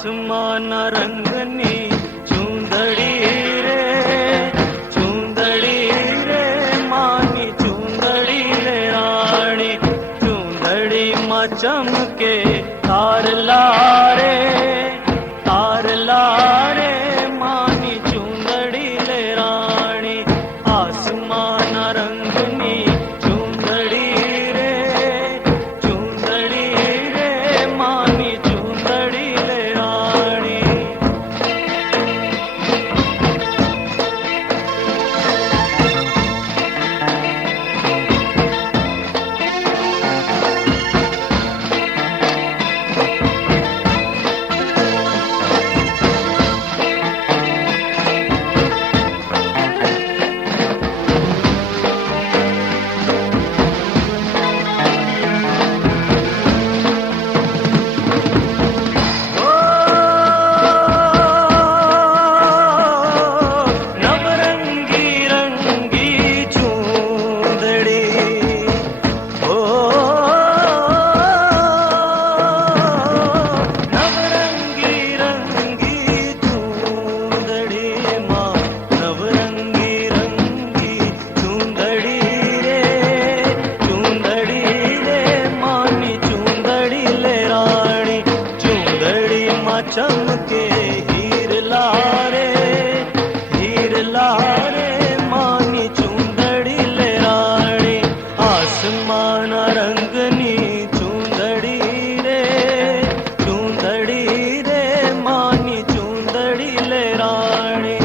आसमान रंगनी चूंदड़ी रे मानी चूंदड़ी ले रानी चूंदड़ी मां चमके तार लारे मानी चूंदड़ी ले रानी आसमान रंगनी चूंदड़ी रे मानी चूंदड़ी ले रानी। चमके हीर लारे मानी चूंदड़ी ले रानी आसमान रंगनी चूंदड़ी रे मानी चूंदड़ी ले रानी।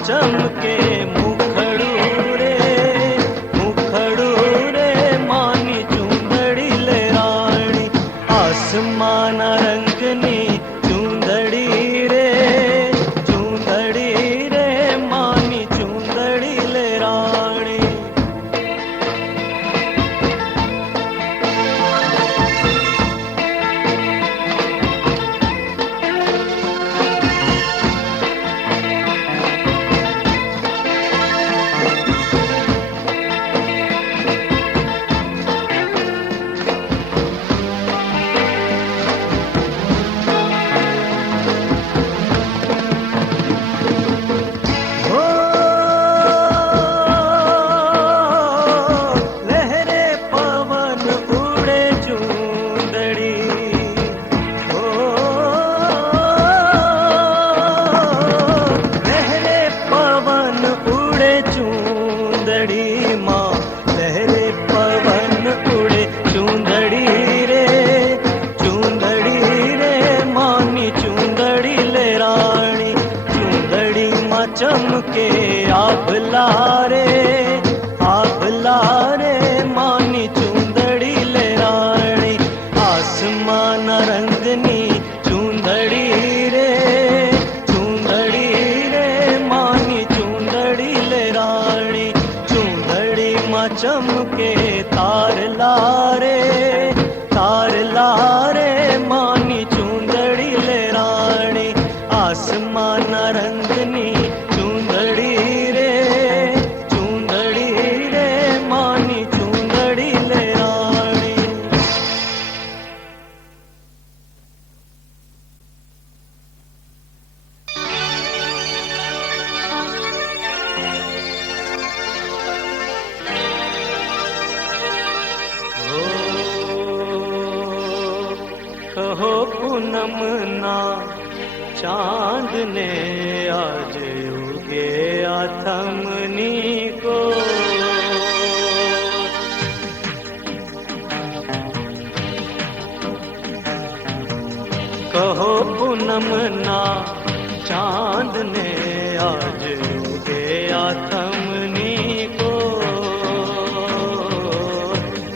चमके मुखड़ू रे मानी चूंदड़ी ले रानी आसमान रंगनी चूंदड़ी रे मानी चूंदड़ी ले रानी। चमके आभला रे मानी चूंदड़ी ले रानी आसमान रंगनी चूंदड़ी रे मानी चूंदड़ी ले रानी चूंदड़ी मां चमके तार लारे मानी चूंदड़ी ले रानी आसमान रंगनी चूंदड़ी रे मानी चूंदड़ी ले रानी। कहो पूनम ना चांद ने आज उगे आथमनी को पूनम ना चांद ने आज उगे आथमनी को,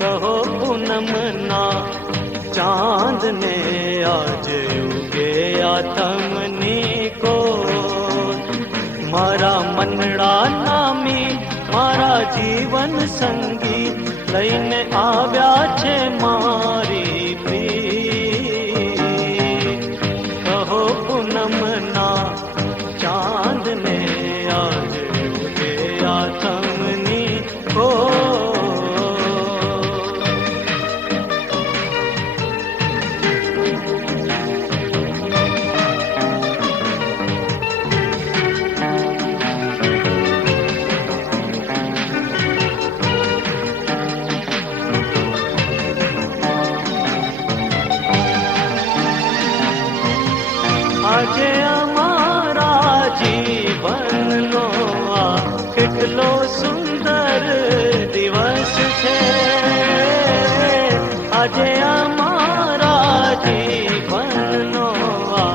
कहो पूनम ना चांद ने आज उगे आथमनी को। मारा मनड़ा नामी मारा जीवन संगी लईने आव्या छे मारी प्रीत, कहो पूनम ना चांद ने आज उगे आथमनी को। આજે અમારા જીવનનો આ કેટલો સુંદર દિવસ છે, આજે અમારા જીવનનો આ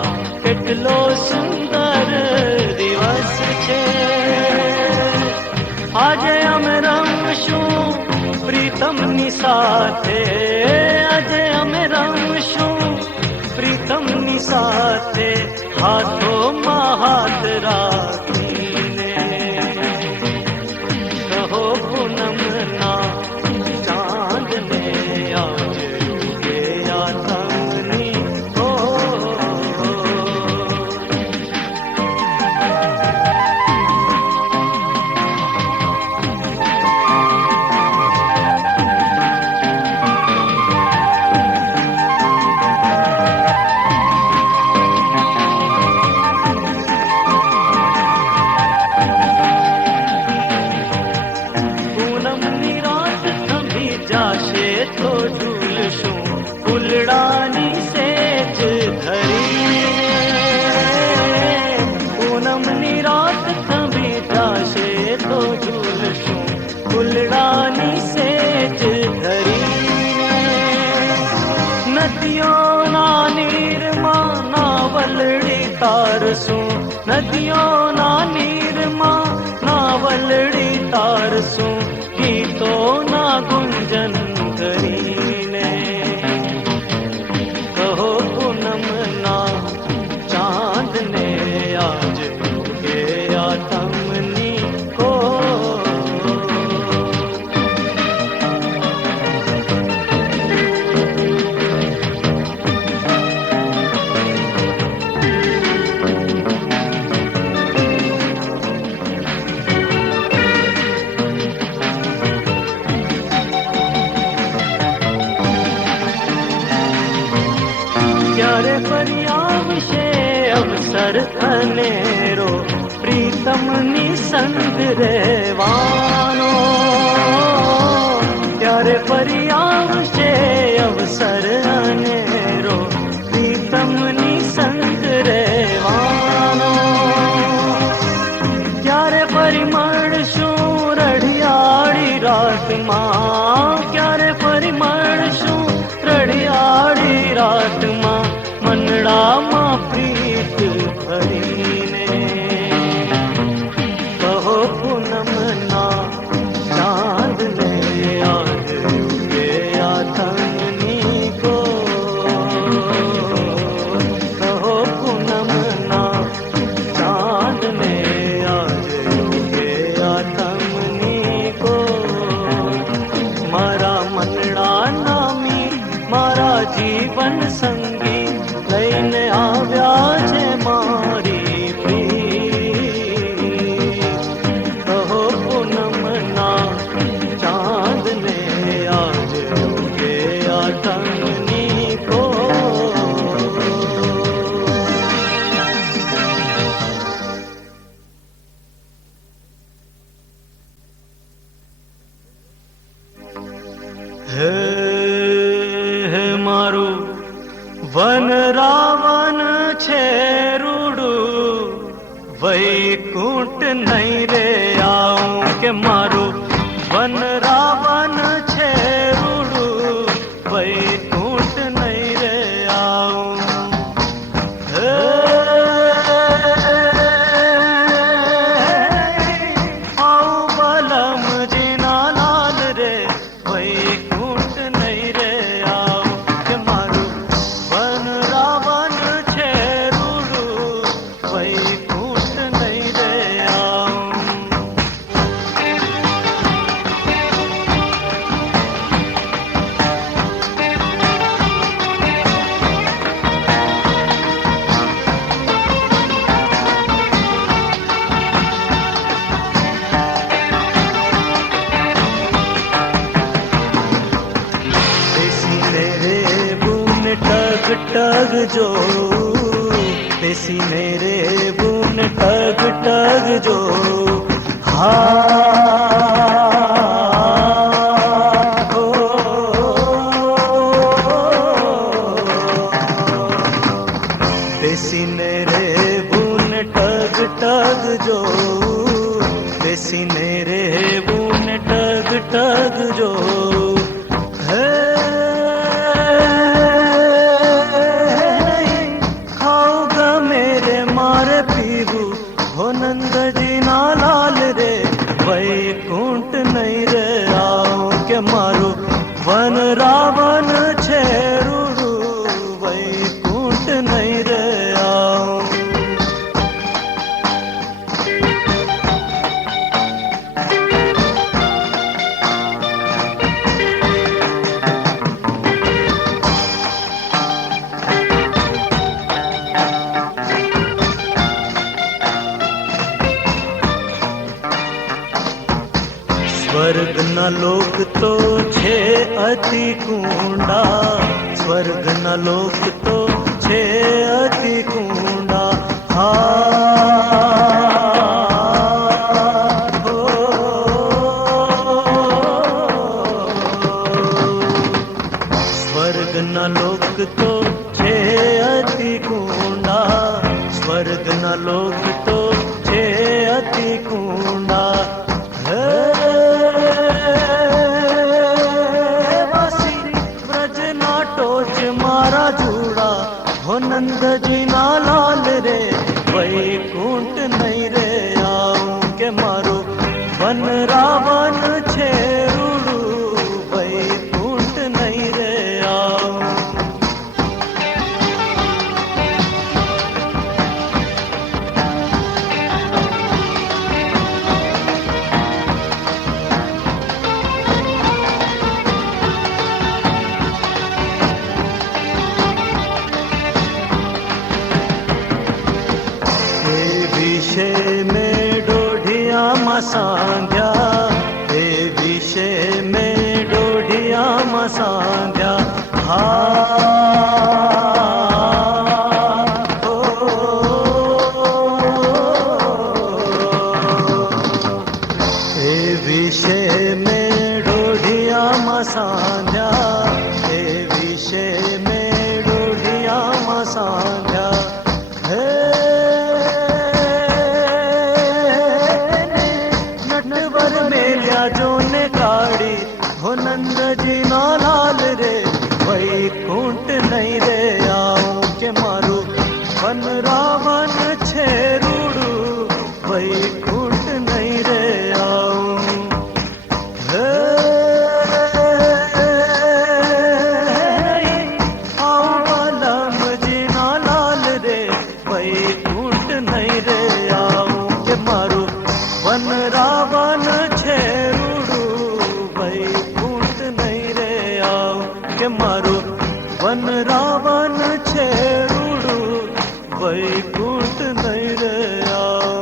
કેટલો સુંદર દિવસ છે। આજે અમે રમશું પ્રીતમની સાથે, આજે અમે રમશું પ્રીતમની સાથે હાથોમાં હાથ રાખીને, કહો પૂનમ ના ચાંદ ને આજ ઉગે આથમની કો। તો ઝૂલશું ફૂલડાની સેજ ધરીને, પૂનમની રાત થંભી જાશે તો ઝૂલશું ફૂલડાની સેજ ધરીને। નદીઓના નીરમાં નાવલડી તારશું, નદીઓના નીરમાં નાવલડી તારશું, ગીતોના ગુંજન કરીને, કહો પૂનમ ના ચાંદ ને આજ ઉગે આથમની કો। ત્યારે ફરી આવશે અવસર અનેરો પ્રીતમની સંગ રહેવાનો, ત્યારે ફરી આવશે અવસર અનેરો પ્રીતમની સંગ રહેવાનો। ત્યારે ફરી મળશું રઢિયાળી રાતમાં, ક્યારે ફરી મળશું રઢિયાળી રાતમાં, મનડામાં પ્રીત ભરીને, કહો પૂનમ ના ચાંદ ને આજ ઉગે આથમની કો, કહો પૂનમ ના ચાંદ ને આજ ઉગે આથમની કો। મારા મનડા નામી મારા જીવન સંગી લઈને આવ્યા છે મારી પ્રીત, કહો પૂનમ ના ચાંદ ને આજ ઉગે આથમની કો। હે મારું વન રાવણ છે રૂડું, વૈકુંઠ નહીં રે આવું કે મારું વન રાવણ છે રૂડું, વૈકુંઠ નહીં રે આવું। હે टग जो देसी मेरे बुन टग टग जो हा देसी मेरे बुन टग टग जो देसी मेरे बुन टग टग जो है नहीं खाऊगा मेरे मारे पीबू हो नंद जी ना लाल रे वैकुंठ नहीं रे आओ के मारू वन रावण छेरुड़ू वैकुंठ नहीं रे आओ स्वर्ग न लोक तो छे अति कूंडा स्वर्ग न लोक तो छे अति कूंडा हा हो स्वर्ग न लोक तो छे अति कूंडा स्वर्ग न लोक तो छे अति कूंडा मारा जूड़ा हो नंद जी ना लाल रे वैकुंठ नहीं रे आऊं के मारो वन रावण छेरुड़ू वैकुंठ नहीं रे आऊं विषय में डोढ़िया मसांध्या हे विषय में डोढ़िया मसांध्या हा हे विषय में डोढ़िया मसांध्या हे विषय में डोढ़िया मसांध्या जो ने काड़ी हो नंद जी ना लाल रे वैकुंठ नहीं रे आओ के मारू वन रावण छेरुड़ू वैकुंठ नहीं रे आओ आओ आलम जी ना लाल रे वैकुंठ नहीं रे आओ के मारू वन रावण छेरुड़ू वैकुंठ नहीं रे आओ के मारो वन रावण छेरुड़ू वैकुंठ नहीं रे आओ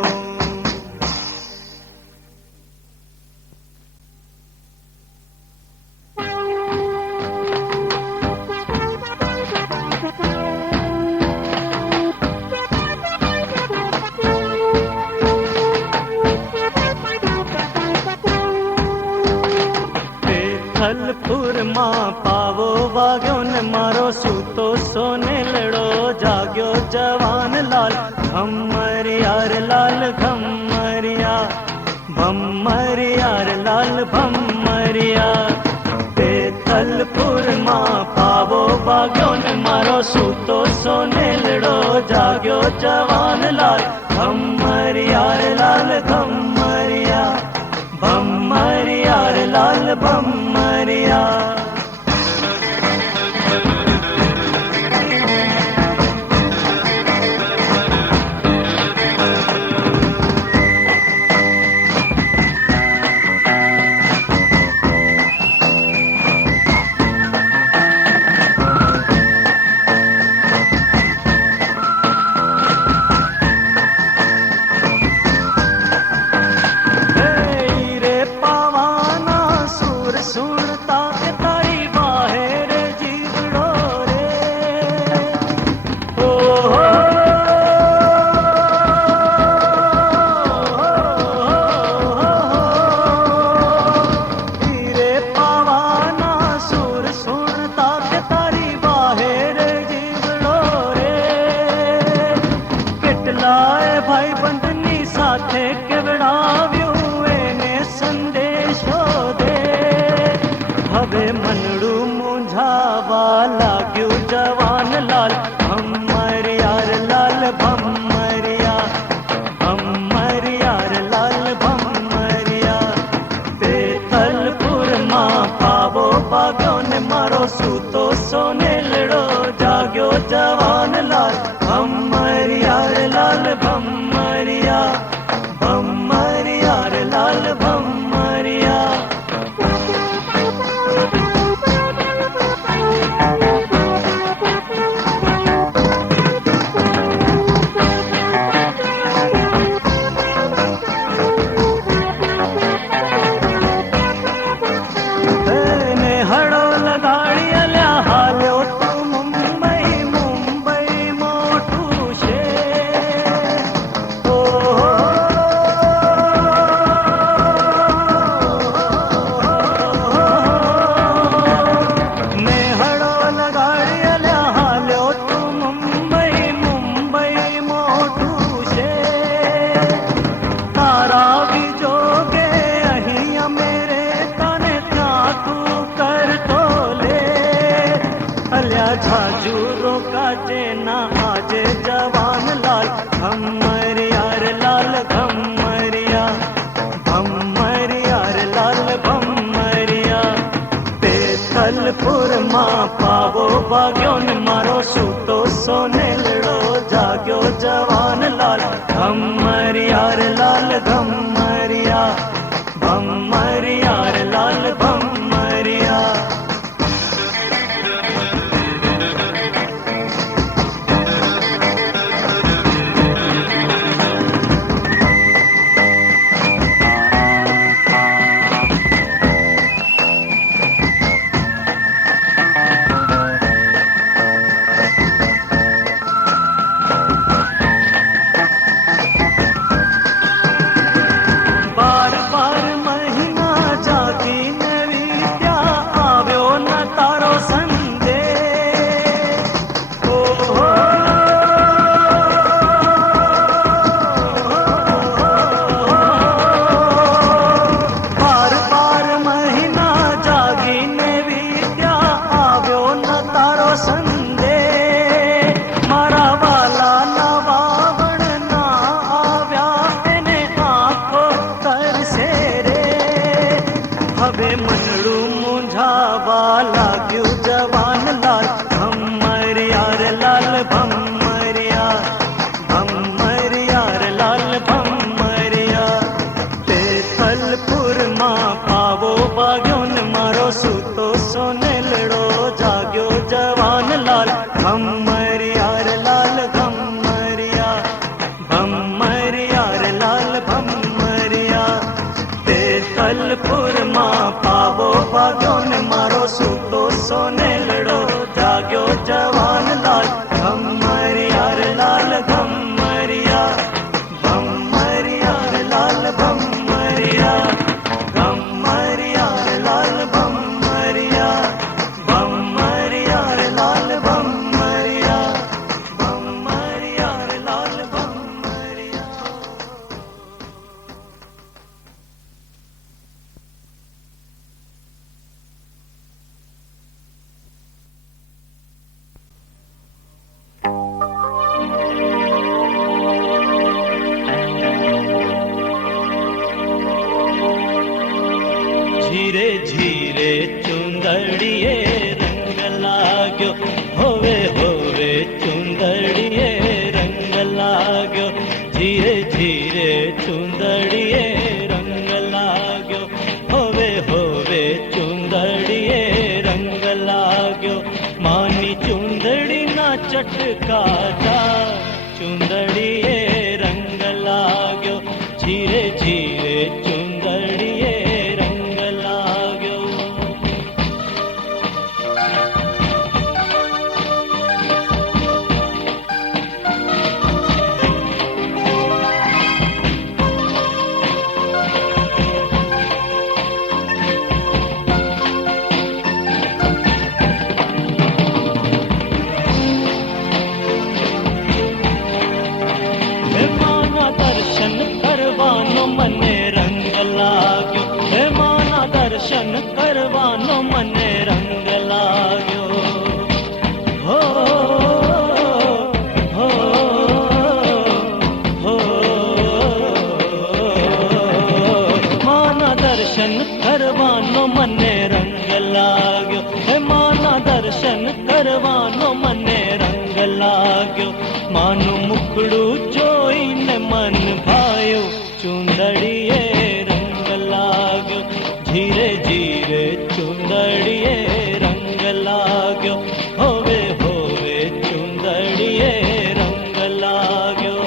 फलपुर मां पावो वाग्यो ने मारो सूतो सोने लड़ो जाग्यो जवान लाल घमरियार लाल घमरिया भमरियार लाल भमरिया बेथलपुर मां पावो वाग्यो ने मारो सूतो सोने लड़ो जाग्यो जवान लाल घमरियार लाल घमरिया भमरियार लाल भमरिया सुनता हाथे केवड़ाव्યું એને સંદેશો દે હવે મનડું મૂંઝાવા લાગ્યું જવાનલાલ ભમરિયાર લાલ ભમરિયા ભમરિયાર લાલ ભમરિયા બેતલપુરમાં પાવો પાગ્યો ને મારો સૂતો સોનેલડો જાગ્યો જવાનલાલ ભમરિયાર લાલ ભમરિયા ભમરિયાર લાલ ભમરિયા झाजूरो काटे ना आजे जवानलाल भमरियार लाल भमरिया भमरियार लाल भमरिया બેતલપુરમાં પાવો વાગ્યો ને મારો સૂતો સોનેલડો જાગ્યો જવાનલાલ ભમરિયાર લાલ ભમરિયા ભમરિયાર લાલ ભમરિયા હવે મનડું મૂંઝાવા લાગ્યું જવાનલાલ ભમરિયાર લાલ ભમરિયા ભમરિયાર લાલ ભમરિયા બેતલપુરમાં પાવો વાગ્યો ને મારો સૂતો સોનેલડો જાગ્યો જવાનલાલ ભમરિયાર લાલ ભમરિયા ભમરિયાર લાલ ભમરિયા બેતલપુરમાં પાવો વાગ્યો ને મારો સૂતો સોનેલડો જાગ્યો જવાનલાલ ભમરિયાર લાલ ભમરિયા ભમરિયાર લાલ ભમરિયા ભમરિયાર લાલ ભમરિયા ભમરિયાર લાલ ભમરિયા ભમરિયાર લાલ ભમરિયા ધીરે ધીરે ચુંદડીએ રંગ લાગ્યો હોવે હોવે ચુંદડીએ રંગ લાગ્યો ધીરે ધીરે ચુંદડીએ રંગ લાગ્યો હોવે હોવે ચુંદડીએ રંગ લાગ્યો માની ચુંદડીના ચટકાતા ચુંદડીએ રંગ લાગ્યો ધીરે ધીરે ચુંદડીએ રંગ લાગ્યો માના દર્શન કરવા दर्शन करवानो मने रंग लाग्यो। हो हो हो माना दर्शन करवानो मने रंग लाग्यो। हे माना दर्शन करवानो मने रंग लाग्यो। मानु मुखड़ू जोईने मन भायो चुंदड़िए रंग लाग्यो। धीरे धीरे चुंदड़िए रंग लाग्यो। होवे होवे चुंदड़िए रंग लाग्यो।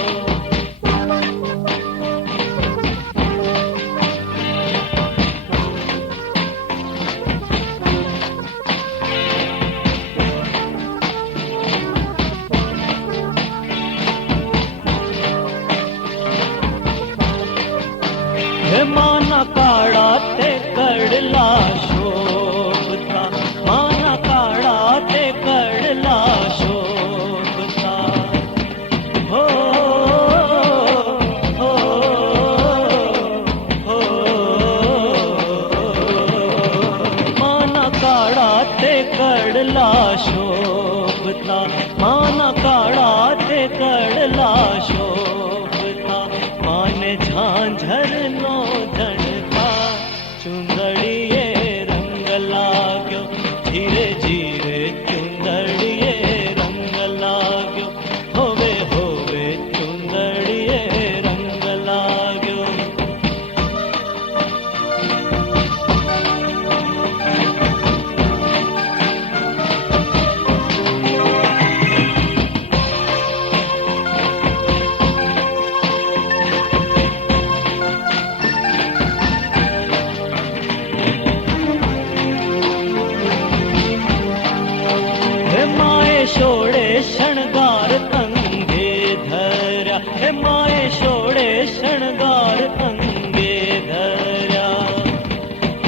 हे माना काड़ा ते कड़ला शोभता। माना काड़ा ते कड़ला शोभता। हो हो हो माना काड़ा ते कड़ला शोभता। माना काड़ा ते कड़ला शोभता। माने झांझर नो झणका चुंदड़िए रंग लाग्यो। धीरे धीरे चुंदड़िए रंग लाग्यो। होवे होवे चुंदड़िए रंग लाग्यो। हे माए छोड़े शणगार अंगे धर्या। हे माए छोड़े शणगार अंगे धर्या।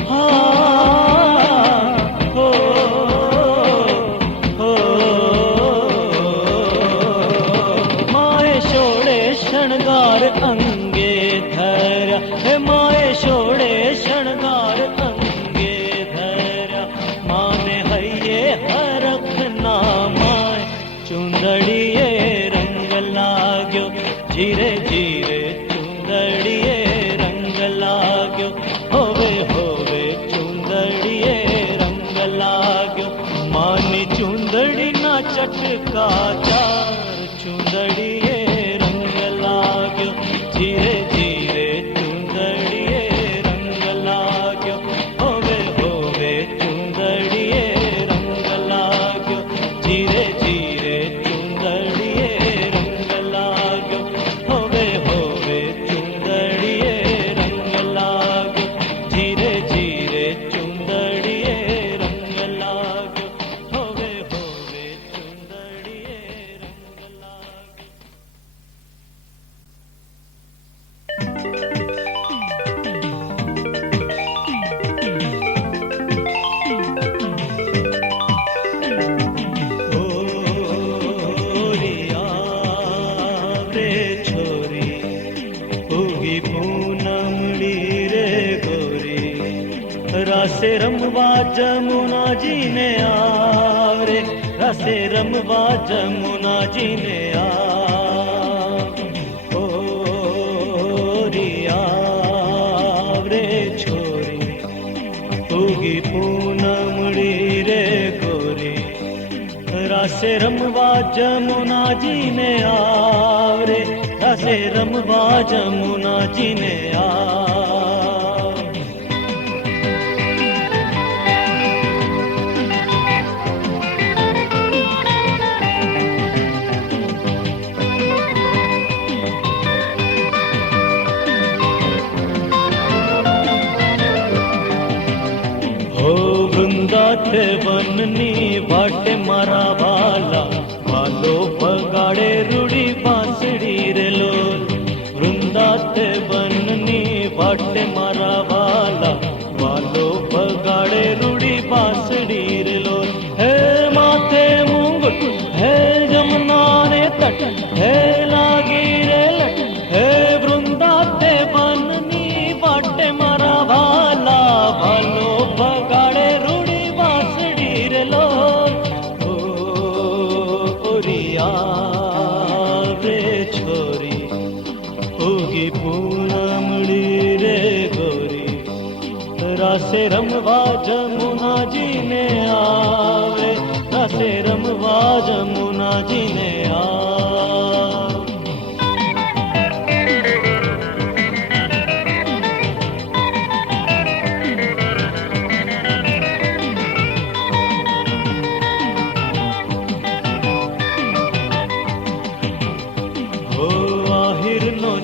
हा हो हो माए छोड़े शणगार अंगे धर्या। हे माए छोड़े शणगार अंगे धर्या। माने हइये हरख नामाय चुंदड़िए रंग लाग्यो। धीरे धीरे चुंदड़िए रंग लाग्यो। होवे होवे चुंदड़िए रंग लाग्यो। मानी चुंदड़ी ना चटका चार चुंदड़िए रंग लाग्यो। धीरे धीरे चुंदड़िए रंग लाग्यो। होवे होवे चुंदड़िए रंग लाग्यो। धीरे धीरे चुंदड़िए रंग लाग्यो। होवे होवे चुंदड़िए रंग लाग्यो। धीरे धीरे चुंदड़िए रंग लाग्यो। होवे होवे चुंदड़िए रंग लाग्यो। ओरिया रे छोरी उगी पूनमड़ी रे गोरी। रासे रमवा जमुना जी ने आवरे। रासे रमवा जमुना जी ने ओरिया रे छोरी उगी पूनमड़ी रे गोरी। रासे रमवा जमुना जी ने आवरे। रासे रमवा जमुना जी ने हो वृंदा थे बननी वाटे मारा वाला। वालो पगाड़े रूड़ी बांसड़ी रे लोल। वृंदा थे बननी वाटे मारा वाला। वालो पगाड़े रूड़ी बांसड़ी रे लोल। हे माथे मुंगट हे जमुना ने तट हे लागी रे लट। हे वृंदा थे बननी वाटे मारा वाला। वालो रासे रमवा जमुना जी ने आवे, रासे रमवा जमुना जी ने आवे।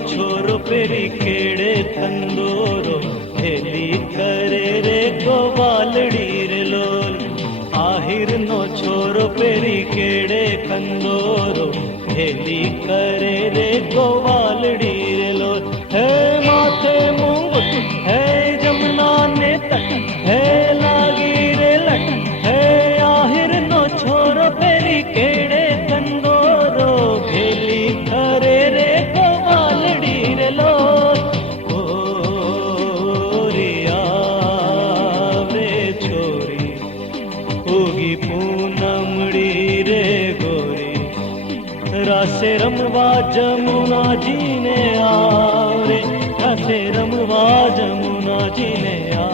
छोरो पेरी केड़े तंदोरो हेली करे रे गोवालड़ी रे लोल। आहिर नो छोरो पेरी केड़े कंदोरो हेली करे रे गोवालड़ी रे लोल। है माथे मुंगुट है जमुना ने तट है लागी रे लट है। आहिर नो छोरो पेरी केड़े कंदोरो हेली करे रे रासे रमवा जमुना जी ने आवे, रासे रमवा जमुना जी ने आवे।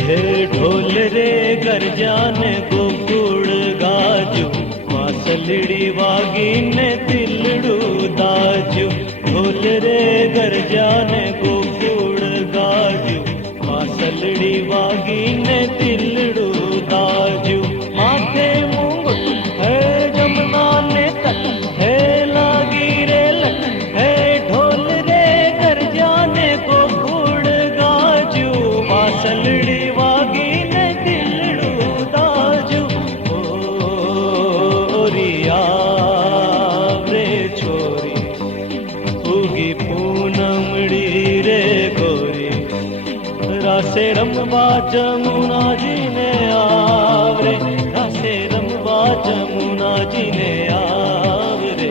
हे ढोल रे गरजान गोकुड़ गाजू, वासलड़ी वागी ने तिलड़ू दाजू। ढोल रे गरजान गोकुड़ गाजू, वासलड़ी वागी ने तिलड़ू दाजू। माथे मुंगुट है जमुना ने तट है लागी रे लट है। ढोल रे गरजान गोकुड़ गाजू, वासलड़ी रासे रमवा जमुना जी ने आवरे, रासे रमवा जमुना जी ने आवरे।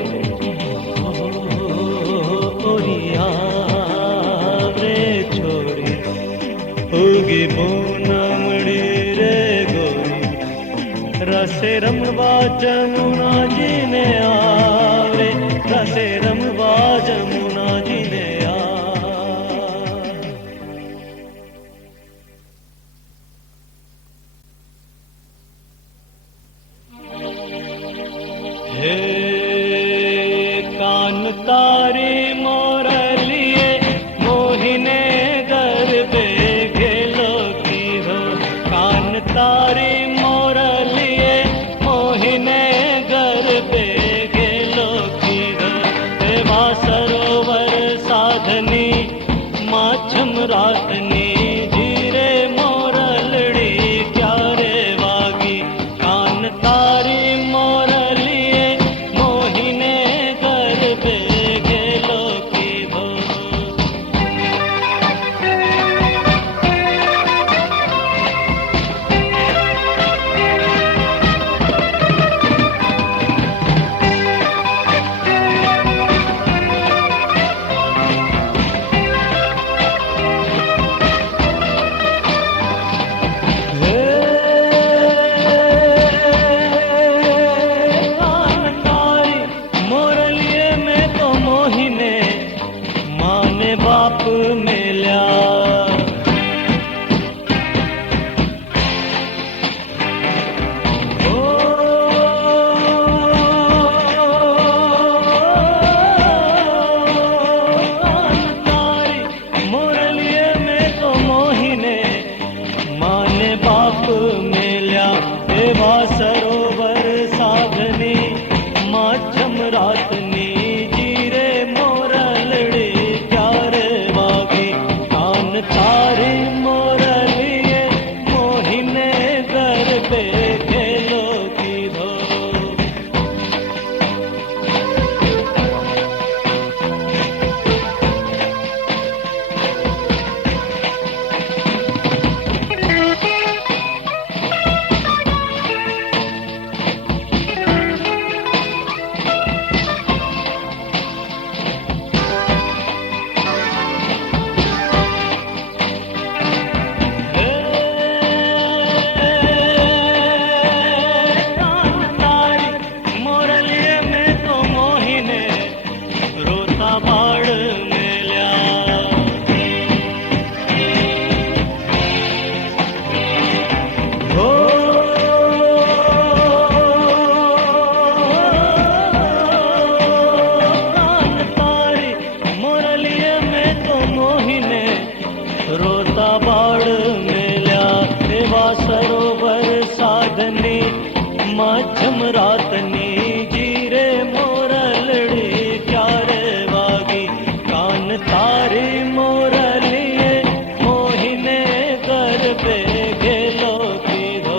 ओरिया रे छोरी उगी पूनमड़ी रे गोरी। रासे रमवा जमुना जी ने आवरे, रासे रमवा जमुना जी ने कान तारी मोरलिए मोहिने गरबे घेलो की हो। कान तारी मोरलिए मोहिने गरबे घेलो की हो। देवा सरोवर साधनी माछम रातनी जीरे मोरलड़ी क्यारे वागी। कान तारी बाड़ मेल्या हो प्राण तारी मोरलिए में तो मोहिने रोता बाड़ मेल्या एवा सरोवर साधनी मध्यम रातनी जीरे मोरलड़ी क्यारे वागी कान तारी मोरलिए मोहिने गरबे गेलो कीधो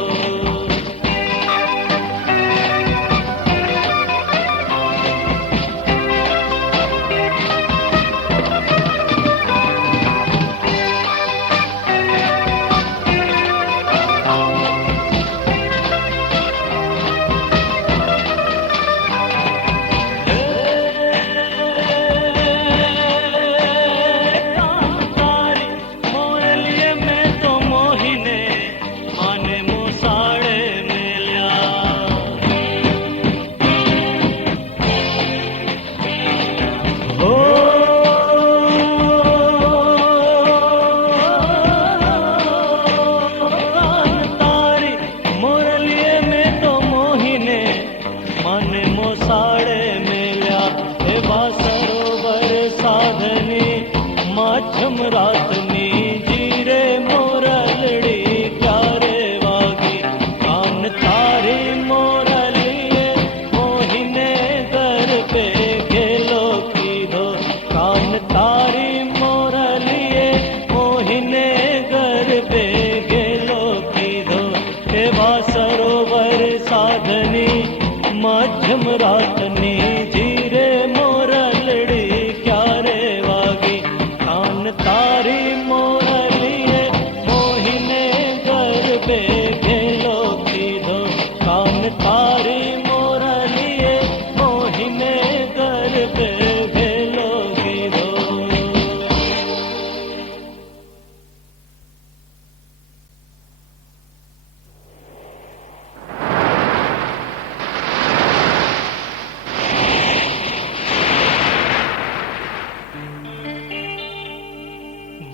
मध्यम रातनी जीरे मोरलड़ी क्यारे वागी कान तारी मोरलिए मोहिने गरबे गेलो कीधो कान तारी मोरलिए मोहिने गरबे गेलो कीधो एवा सरोवर साधनी मध्यम रातनी जीरे मोरलड़ी क्यारे वागी कान तारी मोरलिए मोहिने गरबे गेलो कीधो कान तारी मोरलिए मोहिने गरबे गेलो कीधो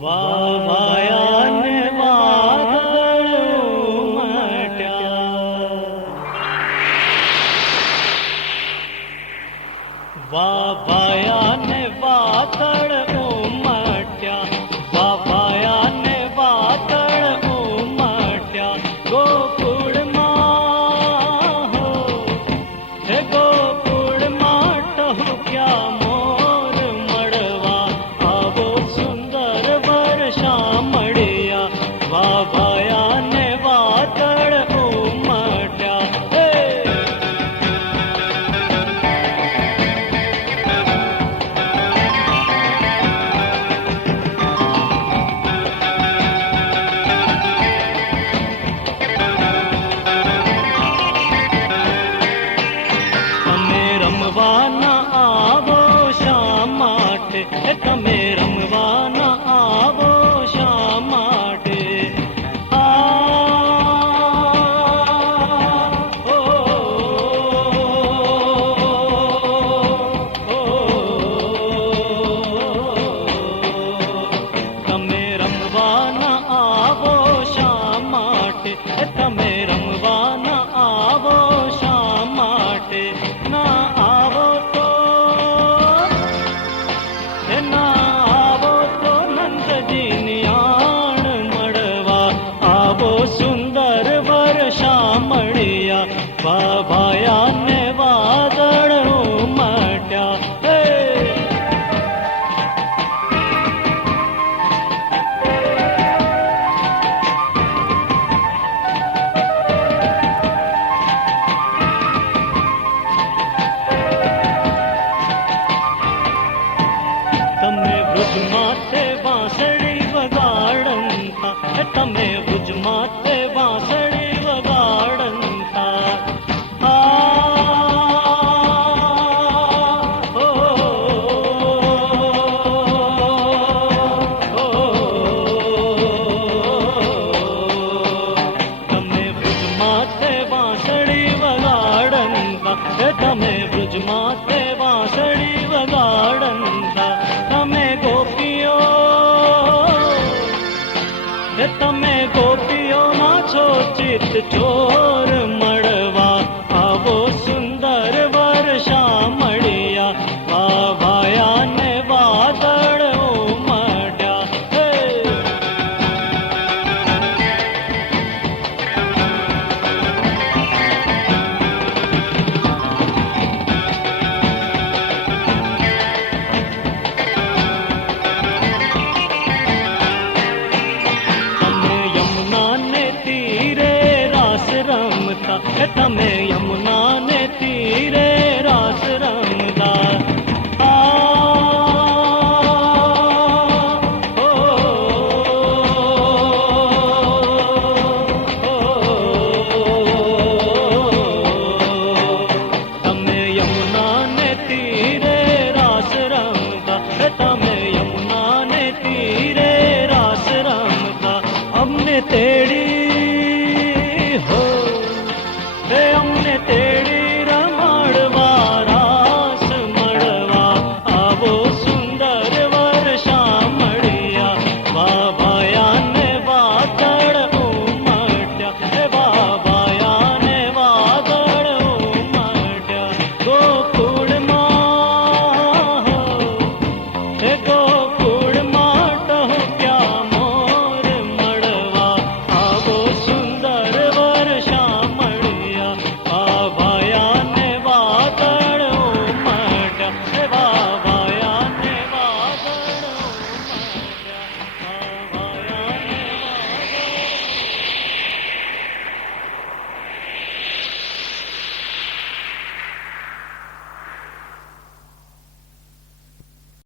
वायाने वादळ उमट्या वायाने वादळ उमट्या वायाने वादळ उमट्या गोकुळमा हो हे गोकुळमा टहुक्या मोर मडवा आवो सुंदर वर्षा मळ्या वायाने वादळ उमट्या તમે રમવાના આવો શા માટે તમે